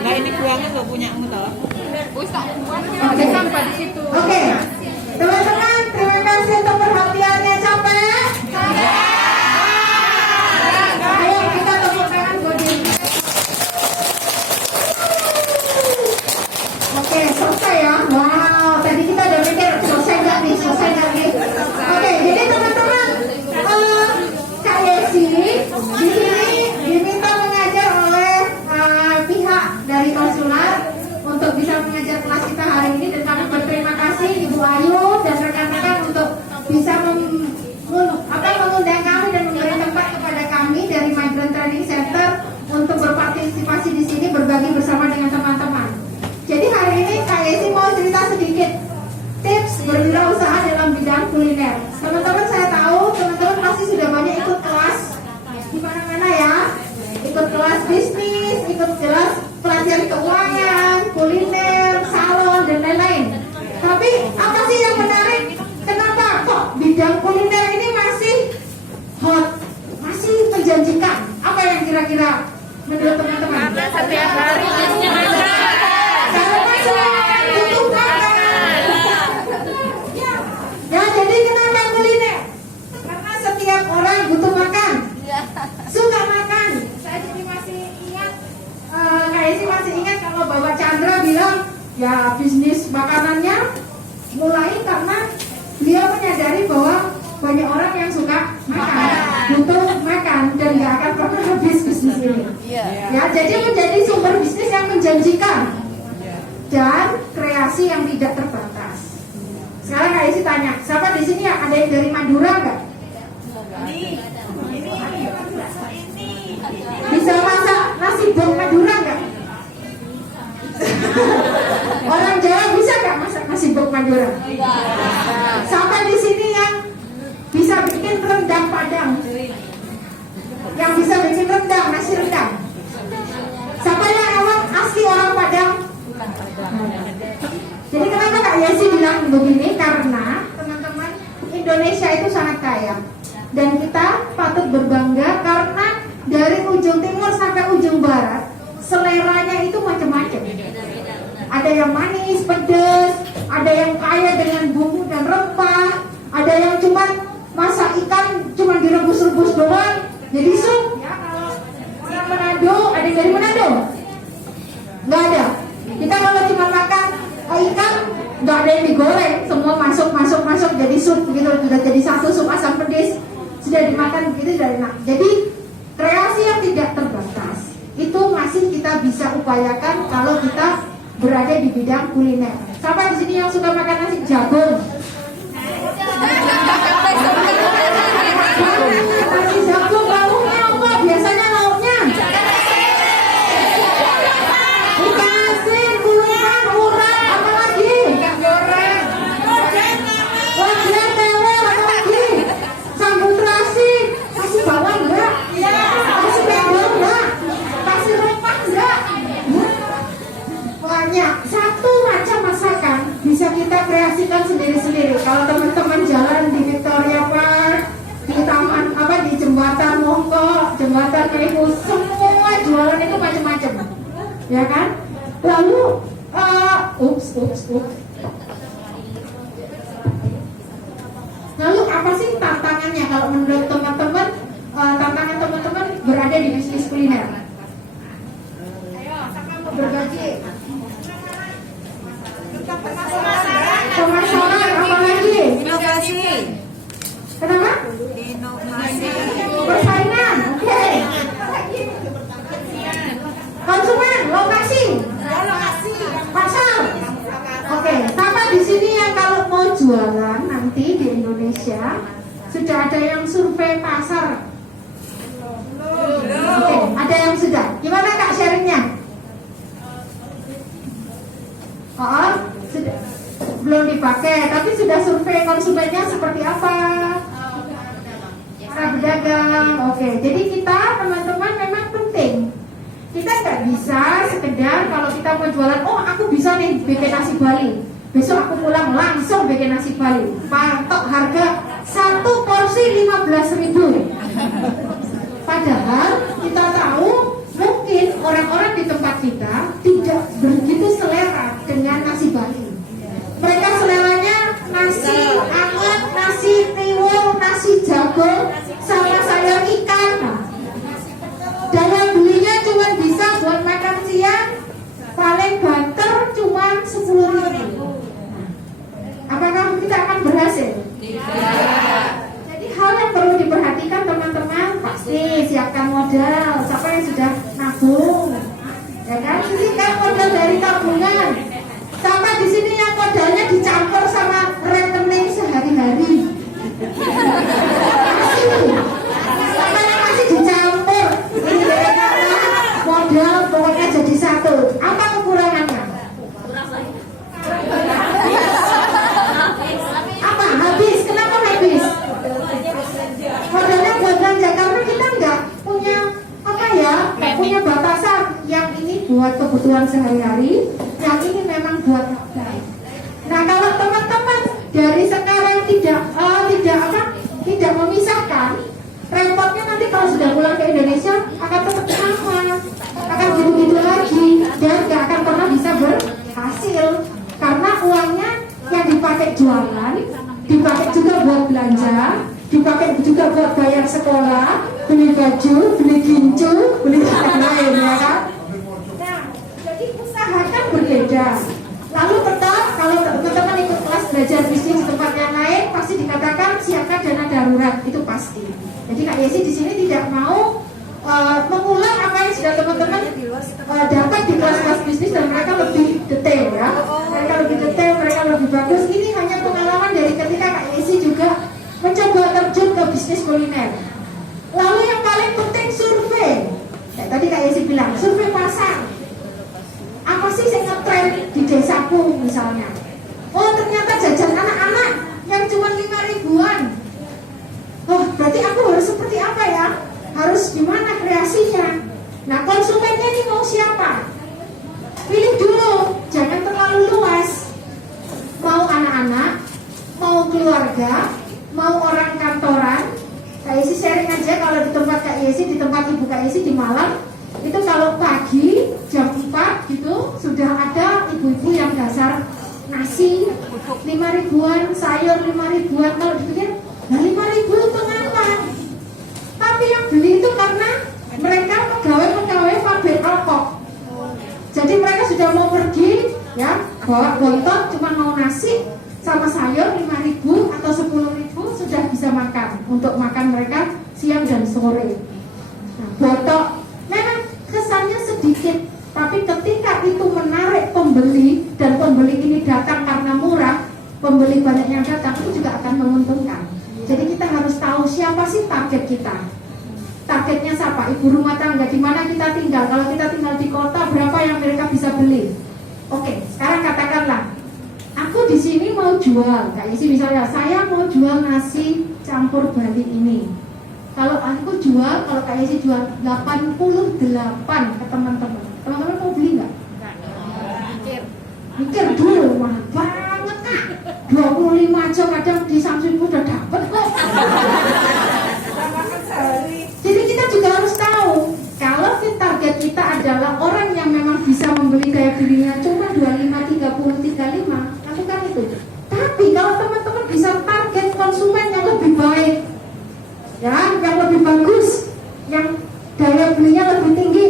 Nah ini buangnya nggak punyamu toh? Oke, sampai di situ. Oke, teman-teman, terima kasih untuk perhatiannya. Capek? Ayo kita tepuk tangan body. Oke, selesai ya. Wow, tadi kita udah mikir selesai nggak nih, selesai nggak nih. Oke, jadi teman-teman, Kak Yesi di sini diminta mengajar oleh pihak dari konsulat untuk bisa mengajar kelas kita hari ini, dan kami berterima kasih Ibu Ayu dan rekan-rekan untuk bisa mengundang kami dan memberi tempat kepada kami dari Migrant Training Center untuk berpartisipasi di sini, berbagi bersama dengan teman-teman. Jadi hari ini Kak Yesi mau cerita sedikit tips berwirausaha dalam bidang kuliner. Teman-teman, saya tahu teman-teman pasti sudah banyak ikut kelas di mana-mana ya, ikut kelas bisnis, ikut kelas pelatihan keuangan, kuliner, salon, dan lain-lain. Tapi apa sih yang menarik? Kenapa kok bidang kuliner ini masih hot, masih menjanjikan? Apa yang kira-kira menurut teman-teman? Setiap hari Kalau masuk butuh makan. Ya, jadi kenapa kuliner? Karena setiap orang butuh makan, suka makan. Saya jadi masih ingat, kayak sih masih ingat kalau Bapak Chandra bilang ya bisnis makanannya mulai karena beliau menyadari bahwa banyak orang yang suka makan, butuh makan, dan nggak akan pernah habis bisnis ini. Ya, jadi menjadi sumber bisnis yang menjanjikan dan kreasi yang tidak terbatas. Sekarang Kak Isi tanya, siapa di sini yang ada yang dari Madura nggak? Bisa masak nasi bom Madura nggak? Orang Jawa bisa nggak masak nasi bom Madura? Sampai di sini yang bisa bikin rendang Padang, yang bisa bikin rendang, nasi rendang. Siapa yang emang asli orang Padang? Jadi kenapa Kak Yesi bilang begini? Karena teman-teman, Indonesia itu sangat kaya dan kita patut berbangga karena dari ujung timur sampai ujung barat seleranya itu macam-macam. Ada yang manis, pedas, ada yang kaya dengan bumbu dan rempah, ada yang cuma masak ikan cuma direbus-rebus doang jadi sup. Ya, kalau orang Manado, ada yang dari Manado? Nggak ada. Kita kalau cuma makan ikan nggak ada yang digoreng, semua masuk jadi sup gitu, sudah jadi satu sup asam pedas, sudah dimakan begitu sudah enak. Jadi kreasi yang tidak terbatas itu masih kita bisa upayakan kalau kita berada di bidang kuliner. Siapa di sini yang suka makan nasi jagung? Nasi jagung lauknya apa? Biasanya lauknya ikan asin, gulungan, urap, apa lagi? Ikan goreng, wajan, teler, apa lagi? Sambal terasi, kasih bawang enggak? Kasih mendol enggak? Kasih rempah enggak? Banyak. Satu macam masakan bisa kita kreasikan sendiri-sendiri. Kalau teman-teman jalan di Victoria Park, di taman apa, di jembatan Mongko, jembatan Meihu, semua jualan itu macam-macam, ya kan? Lalu, Lalu apa sih tantangannya kalau menurut teman-teman? Tantangan teman-teman berada di bisnis kuliner. Ayo, siapa mau berbagi? Pemasaran, apa lagi? inovasi. Inovasi. Persaingan, oke. Konsumen, lokasi, pasar. Oke, sama di sini yang kalau mau jualan nanti di Indonesia sudah ada yang survei pasar. Oke, ada yang sudah. Gimana Kak sharingnya? Oh, sudah. Belum dipakai, tapi sudah survei konsumennya seperti apa? Para pedagang. Oke, jadi kita teman-teman memang penting. Kita nggak bisa sekedar kalau kita mau jualan, oh aku bisa nih bikin nasi Bali. Besok aku pulang langsung bikin nasi Bali. Patok harga 1 porsi 15.000. Padahal kita tahu mungkin orang-orang di tempat kita tidak begitu selera dengan nasi Bali. Mereka seleranya nasi anget, nasi tiwul, nasi jagung, sama sayur ikan. Daya belinya cuma bisa buat makan siang, paling banter cuma 10.000. Apakah kita akan berhasil? Tidak. Jadi hal yang perlu diperhatikan teman-teman, pasti siapkan modal. Siapa yang sudah nabung? Ya kan? Sisihkan modal dari tabungan. Sama di sini yang modalnya dicampur sama rekening sehari-hari. Masih dicampur. Ini modal pokoknya jadi satu. Apa kekurangannya? Apa? Habis. Kenapa habis? Modalnya buat belanja karena kita nggak punya apa ya? Nggak punya batasan. Yang ini buat kebutuhan sehari-hari, yang ini memang buat modal. Nah kalau teman-teman dari sekarang tidak memisahkan, repotnya nanti kalau sudah pulang ke Indonesia akan tetap sama, akan gitu-gitu lagi dan nggak akan pernah bisa berhasil karena uangnya yang dipakai jualan, dipakai juga buat belanja, dipakai juga buat bayar sekolah, beli baju, beli gincu, beli lain-lain ya kan. Nah, jadi usahakan berbeda. Lalu tetap kalau teman-teman ikut kelas belajar bisnis di tempat yang lain pasti dikatakan siapkan dana darurat, itu pasti. Jadi Kak Yesi di sini tidak mau mengulang apa yang sudah teman-teman dapat di kelas-kelas bisnis dan mereka lebih detail ya. Mereka lebih detail, mereka lebih bagus. Ini hanya pengalaman dari ketika Kak Yesi juga mencoba terjun ke bisnis kuliner. Lalu yang paling penting survei. Tadi Kak Yesi bilang survei pasar. Apa sih yang ngetren di desaku misalnya? Oh ternyata jajan anak-anak yang cuma 5.000-an. Oh berarti aku harus seperti apa ya? Harus gimana kreasinya? Nah konsumennya ini mau siapa? Pilih dulu, jangan terlalu luas. Mau anak-anak, mau keluarga, mau orang kantoran. Kak Yesi sharing aja kalau di tempat Kak Yesi, di tempat Ibu Kak Yesi di Malang, itu kalau pagi jam 4 gitu sudah ada ibu-ibu yang dasar nasi 5.000-an, sayur 5.000-an. Kalau dipikir, nah 5.000 untuk apa? Tapi yang beli itu karena mereka pegawai pabrik rokok. Jadi mereka sudah mau pergi, ya bawa bontot cuma mau nasi sama sayur 5.000 atau 10.000 sudah bisa makan untuk makan mereka siang dan sore. Nah, botok memang kesannya sedikit, tapi ketika itu menarik pembeli dan pembeli ini datang karena murah, pembeli banyak yang datang itu juga akan menguntungkan. Jadi kita harus tahu siapa sih target kita. Targetnya siapa? Ibu rumah tangga di mana kita tinggal. Kalau kita tinggal di kota, berapa yang mereka bisa beli? Oke, sekarang katakanlah aku di sini mau jual, Kak Isi misalnya, saya mau jual nasi campur Bali ini. Kalau aku jual, kalau Kak Isi jual 88 ke teman-teman. Teman-teman mau beli nggak? Mikir dulu, mahal banget Kak. 25 aja kadang di Samsung udah dapet kok. Jadi kita juga harus tahu kalau target kita adalah orang yang memang bisa membeli daya belinya cuma 25, 30, 35, lakukan itu. Tapi kalau teman-teman bisa target konsumen yang lebih baik, ya, yang lebih bagus, yang daya belinya lebih tinggi,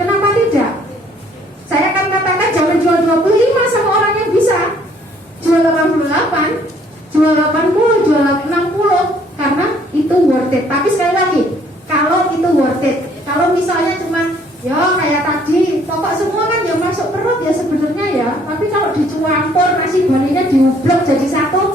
kenapa tidak? Saya akan katakan jangan jual 25 sama orang yang bisa jual 88, jual 80. pokok semua kan yang masuk perut ya sebenarnya ya. Tapi kalau dicampur nasi Balinya diublek jadi satu